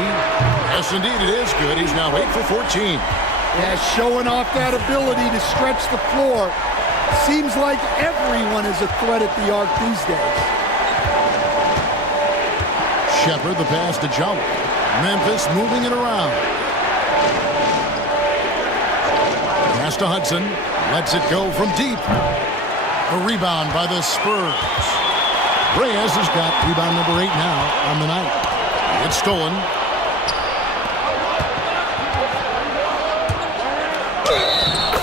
Yes, indeed, it is good. He's now 8 for 14. Yeah, showing off that ability to stretch the floor. Seems like everyone is a threat at the arc these days. Shepard the pass to Jump. Memphis moving it around. Pass to Hudson. Lets it go from deep. A rebound by the Spurs. Reyes has got rebound number 8 now on the night. It's stolen.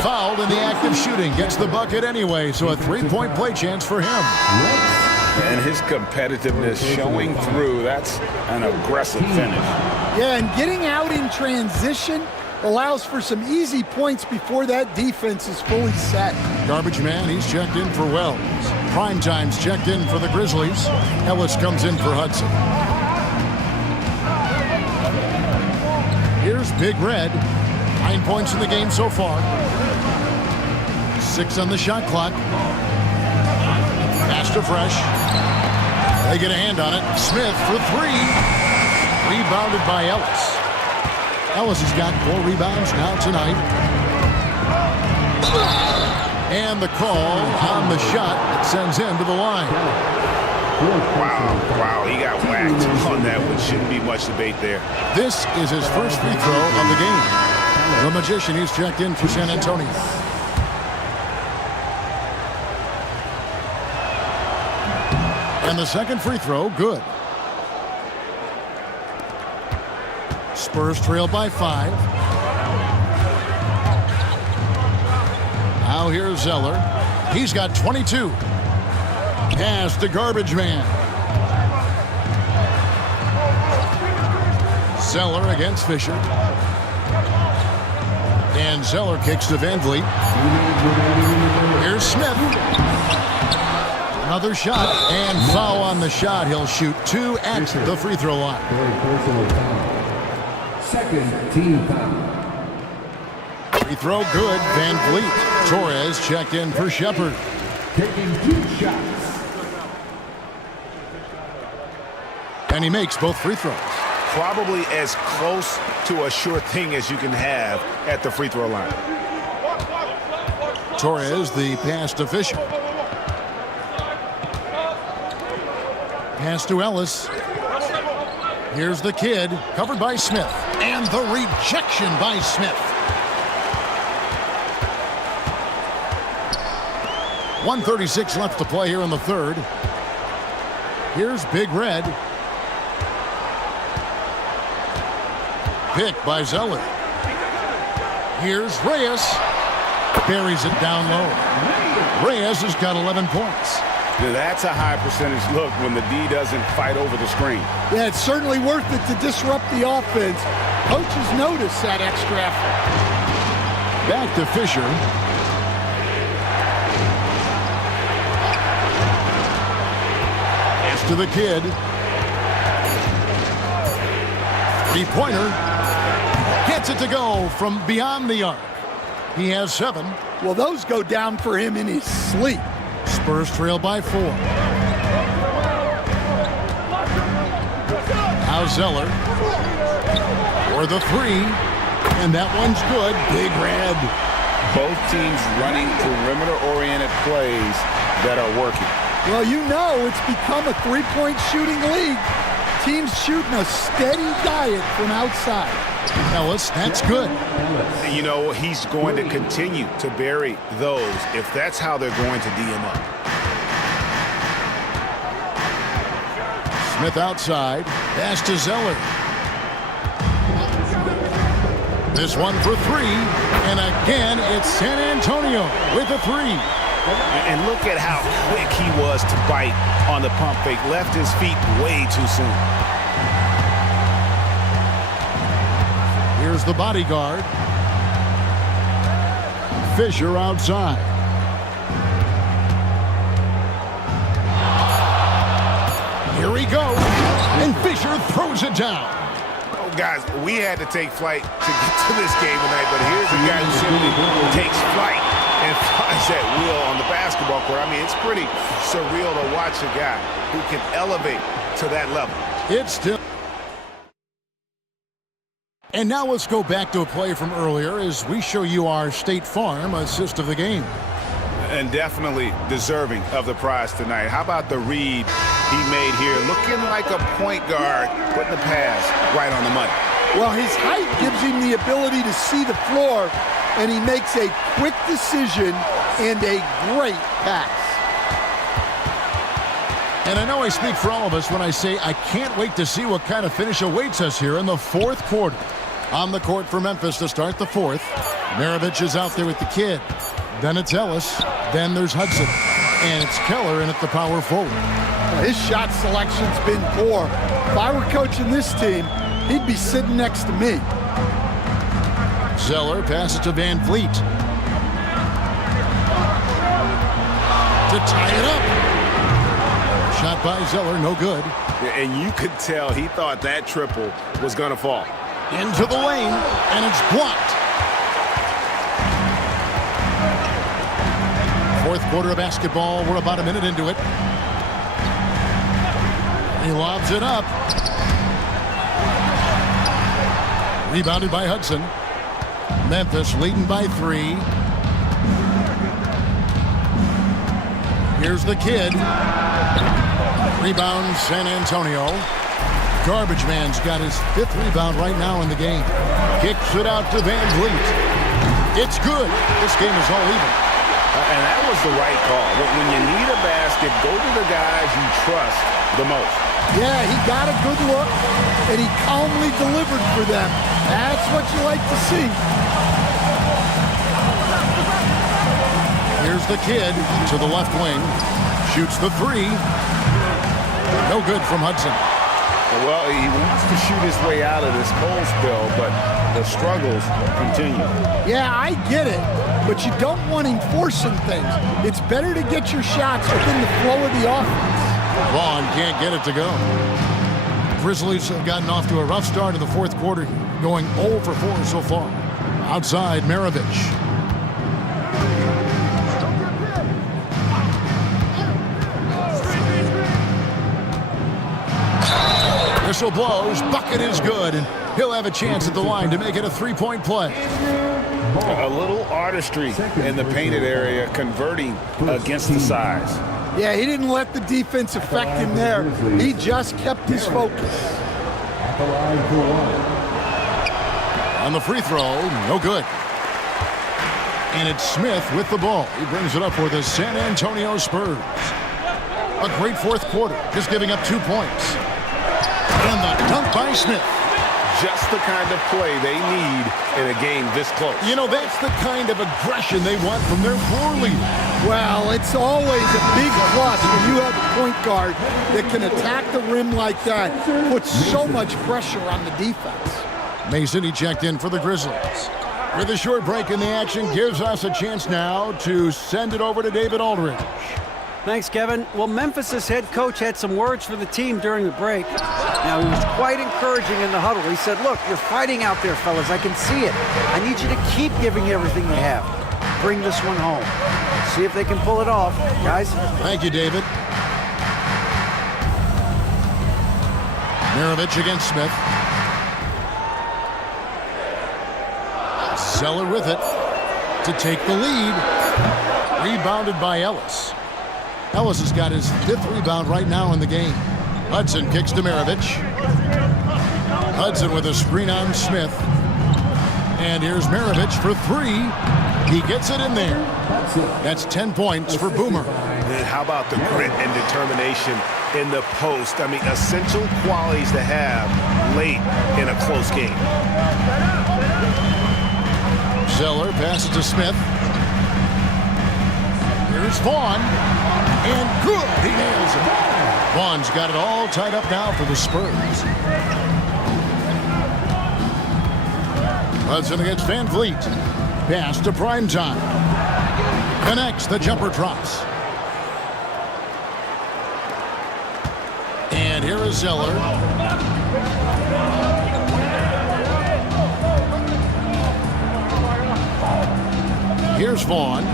Fouled in the act of shooting. Gets the bucket anyway, so a 3-point play chance for him. And his competitiveness showing through. That's an aggressive finish. Yeah, and getting out in transition allows for some easy points before that defense is fully set. Garbage man, he's checked in for Wells. Primetime's checked in for the Grizzlies. Ellis comes in for Hudson. Here's Big Red. 9 points in the game so far. 6 on the shot clock. Pass to Fresh. They get a hand on it. Smith for 3. Rebounded by Ellis. Ellis has got 4 rebounds now tonight. And the call on the shot that sends him to the line. Wow, he got whacked on that one. Shouldn't be much debate there. This is his first free throw of the game. The Magician, he's checked in for San Antonio. And the second free throw, good. Spurs trail by 5. Now here's Zeller. He's got 22. Pass to Garbage Man. Zeller against Fisher. And Zeller kicks to Van Vliet. Here's Smith. Another shot and foul on the shot. He'll shoot 2 at the free throw line. Second team foul. Free throw good. Van Vliet. Torres checked in for Shepard. Taking 2 shots. And he makes both free throws. probably as close to a sure thing as you can have at the free throw line. Torres, the pass to Fisher. Pass to Ellis. Here's the kid, covered by Smith. And the rejection by Smith. 1:36 left to play here in the third. Here's Big Red. Picked by Zeller. Here's Reyes. Buries it down low. Reyes has got 11 points. That's a high percentage look when the D doesn't fight over the screen. Yeah, it's certainly worth it to disrupt the offense. Coaches notice that extra effort. Back to Fisher. Pass to the kid. Three-pointer. Gets it to go from beyond the arc. He has 7. Well, those go down for him in his sleep. Spurs trail by 4. Now Zeller for the 3. And that one's good. Big Red. Both teams running perimeter-oriented plays that are working. Well, you know it's become a three-point shooting league. Teams shooting a steady diet from outside. Ellis, that's good. You know, he's going to continue to bury those if that's how they're going to D him up. Smith outside. Pass to Zeller. This one for 3. And again, it's San Antonio with a 3. And look at how quick he was to bite on the pump fake. Left his feet way too soon. Here's the bodyguard. Fisher outside. Here he goes. And Fisher throws it down. Oh, guys, we had to take flight to get to this game tonight, but here's a guy who simply takes flight and flies that wheel on the basketball court. I mean, it's pretty surreal to watch a guy who can elevate to that level. It's still. And now let's go back to a play from earlier as we show you our State Farm assist of the game. And definitely deserving of the prize tonight. How about the read he made here? Looking like a point guard, putting the pass right on the money. Well, his height gives him the ability to see the floor, and he makes a quick decision and a great pass. And I know I speak for all of us when I say I can't wait to see what kind of finish awaits us here in the fourth quarter. On the court for Memphis to start the fourth. Maravich is out there with the kid. Then it's Ellis. Then there's Hudson. And it's Keller in at the power forward. Well, his shot selection's been poor. If I were coaching this team, he'd be sitting next to me. Zeller passes to Van Vliet. To tie it up. Shot by Zeller, no good. And you could tell he thought that triple was going to fall. Into the lane, and it's blocked. Fourth quarter of basketball. We're about a minute into it. He lobs it up. Rebounded by Hudson. Memphis leading by 3. Here's the kid. Rebound San Antonio. Garbage Man's got his 5th rebound right now in the game. Kicks it out to Van Vliet. It's good. This game is all even. And that was the right call. When you need a basket, go to the guys you trust the most. Yeah, he got a good look, and he calmly delivered for them. That's what you like to see. Here's the kid to the left wing. Shoots the 3. No good from Hudson. Well, he wants to shoot his way out of this cold spell, but the struggles continue. Yeah, I get it, but you don't want him forcing things. It's better to get your shots within the flow of the offense. Vaughn can't get it to go. Grizzlies have gotten off to a rough start in the fourth quarter, going 0 for 4 so far. Outside, Maravich. Whistle blows. Bucket is good, and he'll have a chance at the line to make it a three-point play. A little artistry in the painted area, converting against the size. Yeah, he didn't let the defense affect him there. He just kept his focus. At the line for one. On the free throw, no good. And it's Smith with the ball. He brings it up for the San Antonio Spurs. A great fourth quarter, just giving up 2 points. And the dunk by Smith. Just the kind of play they need in a game this close. You know, that's the kind of aggression they want from their floor leader. Well, it's always a big plus when you have a point guard that can attack the rim like that. Puts so much pressure on the defense. Mason, he checked in for the Grizzlies. With a short break in the action, gives us a chance now to send it over to David Aldridge. Thanks, Kevin. Well, Memphis' head coach had some words for the team during the break. Now, he was quite encouraging in the huddle. He said, look, you're fighting out there, fellas. I can see it. I need you to keep giving everything you have. Bring this one home. See if they can pull it off. Guys? Thank you, David. Maravich against Smith. Zeller with it to take the lead. Rebounded by Ellis. Ellis has got his 5th rebound right now in the game. Hudson kicks to Maravich. Hudson with a screen on Smith. And here's Maravich for 3. He gets it in there. That's 10 points for Boomer. And how about the grit and determination in the post? I mean, essential qualities to have late in a close game. Zeller passes to Smith. Here's Vaughn. And good. He nails it. Vaughn's got it all tied up now for the Spurs. Hudson against Van Vliet. Pass to Primetime. Connects. The jumper drops. And here is Zeller. Here's Vaughn.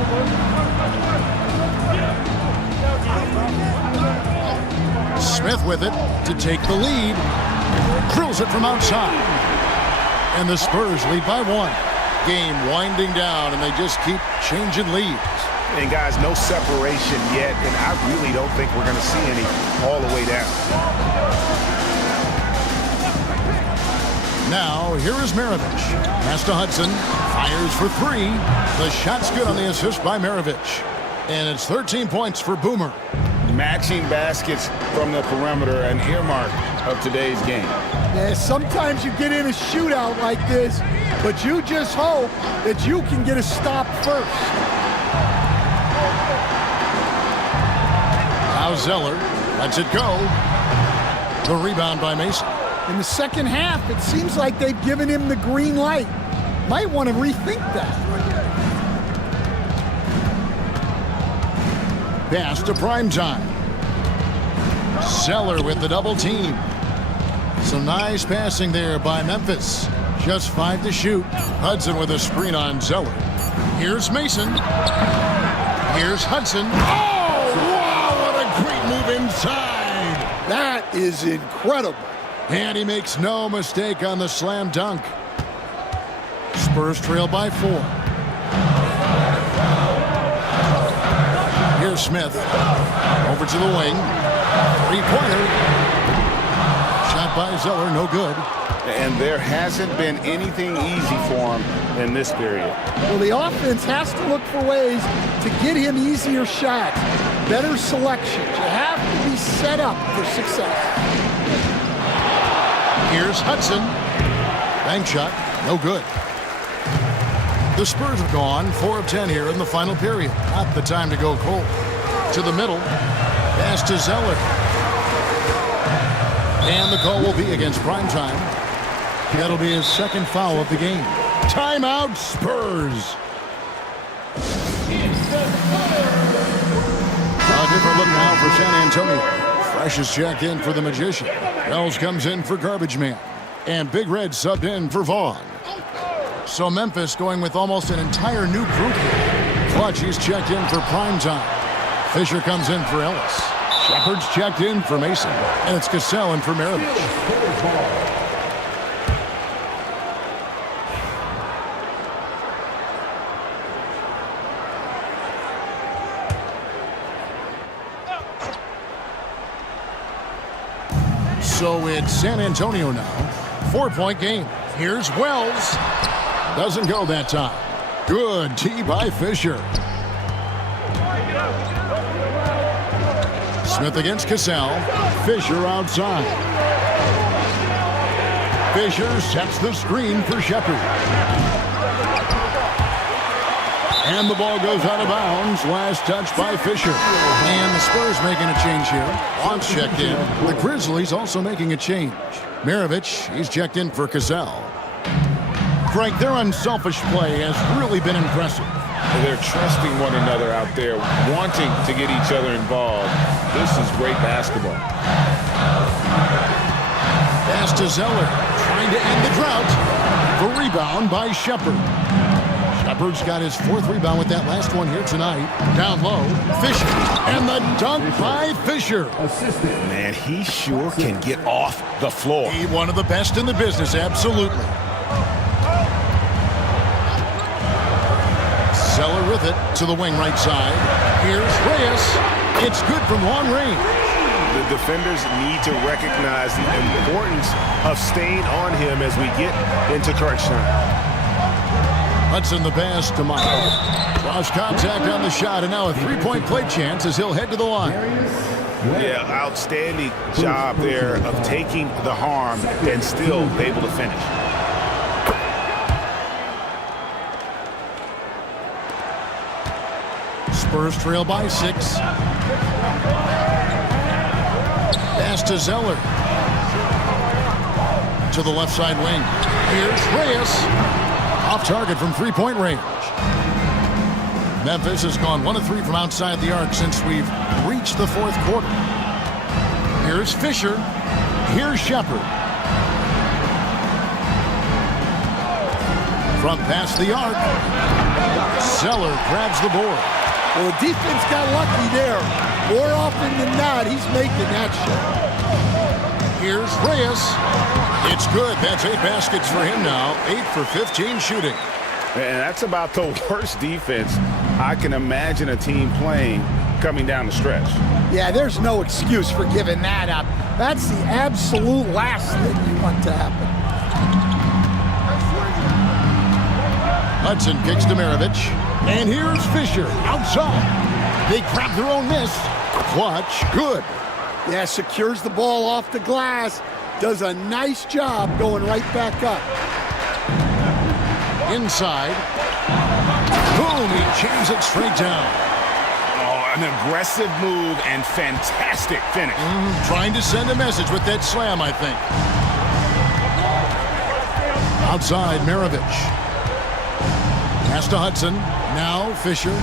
Smith with it to take the lead. Drills it from outside. And the Spurs lead by 1. Game winding down, and they just keep changing leads. And guys, no separation yet, and I really don't think we're going to see any all the way down. Now, here is Maravich. Pass to Hudson. Fires for 3. The shot's good on the assist by Maravich. And it's 13 points for Boomer. Matching baskets from the perimeter, an earmark of today's game. Yeah, sometimes you get in a shootout like this, but you just hope that you can get a stop first. Now Zeller lets it go. The rebound by Mason. In the second half, it seems like they've given him the green light. Might want to rethink that. Pass to Primetime. Zeller with the double team. Some nice passing there by Memphis. Just 5 to shoot. Hudson with a screen on Zeller. Here's Mason. Here's Hudson. Oh, wow, what a great move inside. That is incredible. And he makes no mistake on the slam dunk. Spurs trail by 4. Here's Smith. Over to the wing. 3-pointer. Shot by Zeller, no good. And there hasn't been anything easy for him in this period. Well, the offense has to look for ways to get him easier shots, better selections. You have to be set up for success. Here's Hudson. Bank shot, no good. The Spurs have gone 4 of 10 here in the final period. Not the time to go cold. To the middle. Pass to Zeller. And the call will be against Primetime. That'll be his 2nd foul of the game. Timeout, Spurs. A different look now for San Antonio. Fresh is checked in for the Magician. Wells comes in for Garbage Man. And Big Red subbed in for Vaughn. So Memphis going with almost an entire new group here. Clutch, he's checked in for Primetime. Fisher comes in for Ellis. Shepard's checked in for Mason. And it's Cassell in for Maravich. ball. So it's San Antonio now. 4-point game. Here's Wells. Doesn't go that time. Good tee by Fisher. Smith against Cassell. Fisher outside. Fisher sets the screen for Shepard. And the ball goes out of bounds. Last touch by Fisher. And the Spurs making a change here. Wants checked in. The Grizzlies also making a change. Maravich, he's checked in for Cassell. Frank, their unselfish play has really been impressive. They're trusting one another out there, wanting to get each other involved. This is great basketball. Pass to Zeller, trying to end the drought. The rebound by Shepard. Shepard's got his 4th rebound with that last one here tonight. Down low, Fisher. And the dunk by Fisher. Assistant. Man, he sure can get off the floor. He one of the best in the business, absolutely. Zeller with it to the wing right side. Here's Reyes. It's good from long range. The defenders need to recognize the importance of staying on him as we get into crunch time. Hudson the pass to Michael. Lost contact on the shot, and now a 3-point play chance as he'll head to the line. Yeah, outstanding job there of taking the harm and still able to finish. Spurs trail by 6. Pass to Zeller. To the left side wing. Here's Reyes. Off target from 3-point range. Memphis has gone 1 of 3 from outside the arc since we've reached the 4th quarter. Here's Fisher. Here's Shepard. From past the arc. Zeller grabs the board. Well, the defense got lucky there. More often than not, he's making that shot. Here's Reyes. It's good. That's 8 baskets for him now. 8 for 15 shooting. And that's about the worst defense I can imagine a team playing coming down the stretch. Yeah, there's no excuse for giving that up. That's the absolute last thing you want to happen. Hudson kicks to Maravich. And here's Fisher outside. They grab their own miss. Clutch. Good. Yeah, secures the ball off the glass. Does a nice job going right back up. Inside. Boom, he jams it straight down. Oh, an aggressive move and fantastic finish. Trying to send a message with that slam, I think. Outside, Maravich. Pass to Hudson. Now Fisher.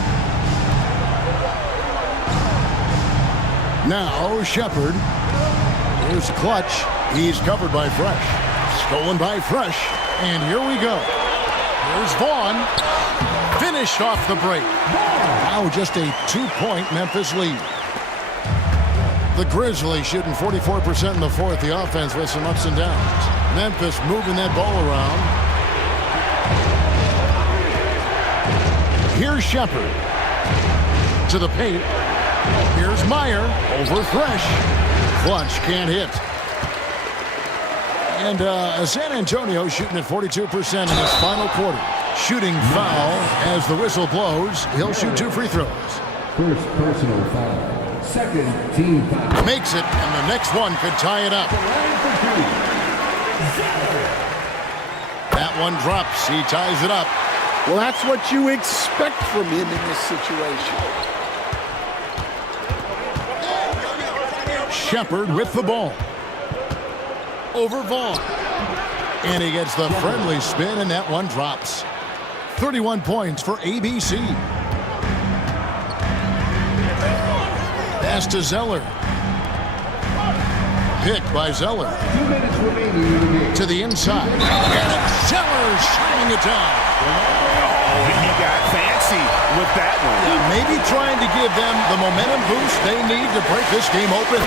Now Shepard. Here's Clutch. He's covered by Fresh. Stolen by Fresh. And here we go. Here's Vaughn. Finished off the break. Now just a 2-point Memphis lead. The Grizzlies shooting 44% in the 4th. The offense with some ups and downs. Memphis moving that ball around. Here's Shepard. To the paint. Here's Meyer. Over Fresh. Clutch can't hit. And San Antonio shooting at 42% in this final quarter. Shooting foul as the whistle blows. He'll shoot 2 free throws. First personal foul. Second team foul. Makes it, and the next one could tie it up. That one drops. He ties it up. Well, that's what you expect from him in this situation. Shepard with the ball. Over Vaughn. And he gets the friendly spin, and that one drops. 31 points for ABC. Pass to Zeller. Picked by Zeller. 2 minutes remaining in the game. To the inside. And Zeller shining it down. and he got fancy with that one. Yeah, maybe trying to give them the momentum boost they need to break this game open.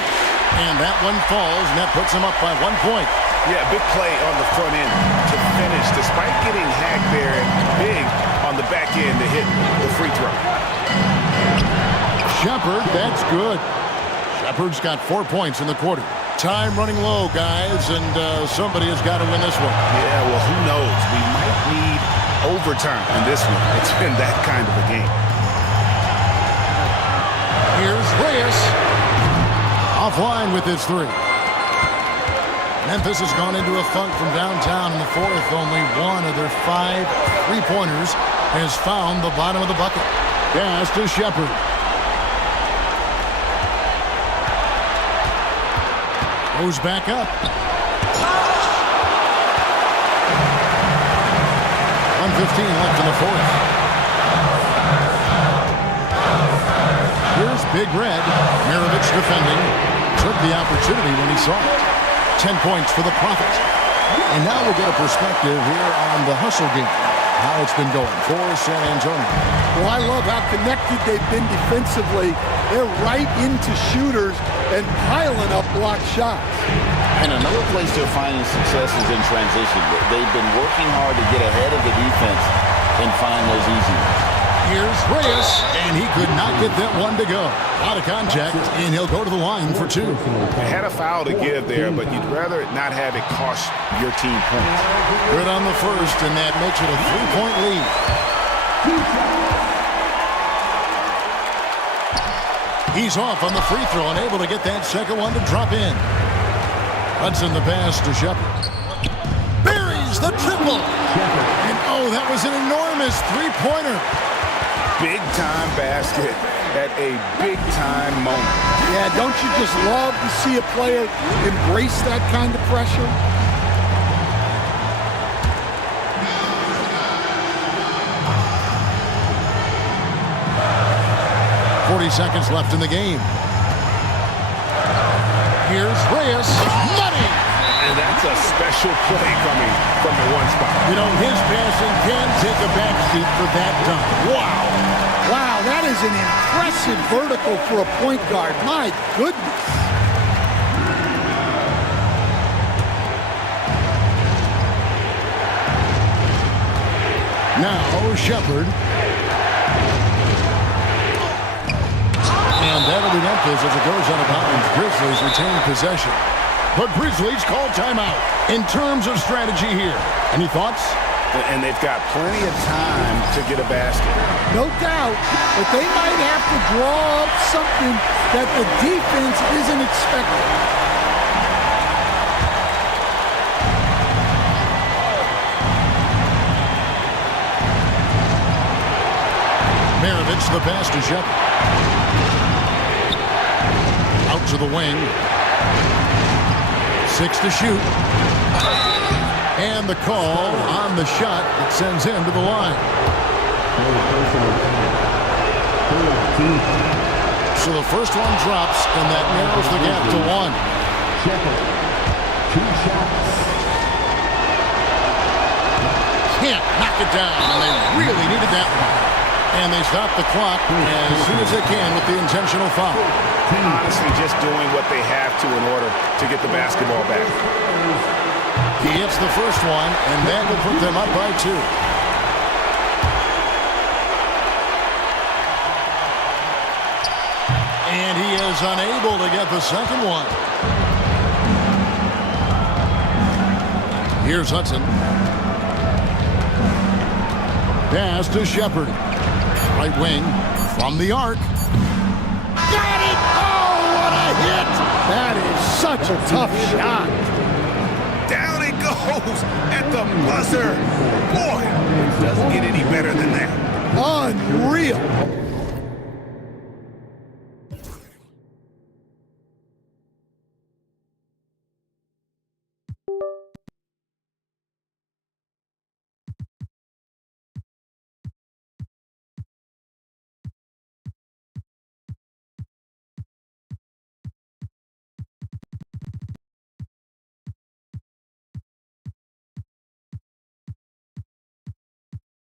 And that one falls, and that puts them up by 1 point. Yeah, big play on the front end to finish, despite getting hacked there, and big on the back end to hit the free throw. Shepard, that's good. Shepard's got 4 points in the quarter. Time running low, guys, and somebody has got to win this one. Yeah, well, who knows? We might need overtime in this one. It's been that kind of a game. Here's Reyes. Offline with his three. Memphis has gone into a funk from downtown in the fourth. Only one of their 5 3-pointers has found the bottom of the bucket. Pass to Shepard. Goes back up. 1:15 left in the fourth. Here's Big Red. Mirovic defending. Took the opportunity when he saw it. 10 points for the Prophet. And now we'll get a perspective here on the hustle game. How it's been going for San Antonio. Well, I love how connected they've been defensively. They're right into shooters and piling up blocked shots. And another place they're finding success is in transition. They've been working hard to get ahead of the defense and find those easy ones. Here's Reyes, and he could not get that one to go. Out of contact, and he'll go to the line for 2. They had a foul to give there, but you'd rather not have it cost your team points. Good on the first, and that makes it a 3-point lead. He's off on the free throw and able to get that second one to drop in. Hudson the pass to Shepard. Buries the triple. And oh, that was an enormous 3-pointer. Big-time basket at a big-time moment. Yeah, don't you just love to see a player embrace that kind of pressure? Seconds left in the game. Here's Reyes. Money! And that's a special play coming from the one spot. You know, his passing can take a backseat for that dunk. Wow. Wow, that is an impressive vertical for a point guard. My goodness. Now, Shepard. And that'll be Memphis as it goes out of bounds. Grizzlies retain possession. But Grizzlies call timeout. In terms of strategy here, any thoughts? And they've got plenty of time to get a basket. No doubt, but they might have to draw up something that the defense isn't expecting. Mirovic the pass to Shepard. Out to the wing. 6 to shoot. And the call on the shot that sends him to the line. So the first one drops, and that narrows the gap to 1. 2 shots. Can't knock it down, and they really needed that one. And they stop the clock as soon as they can with the intentional foul. Honestly, just doing what they have to in order to get the basketball back. He hits the first one, and that will put them up by 2. And he is unable to get the second one. Here's Hudson. Pass to Shepard. Right wing from the arc. Got it! Oh, what a hit! That is such a tough shot. Down it goes at the buzzer. Boy, it doesn't get any better than that. Unreal.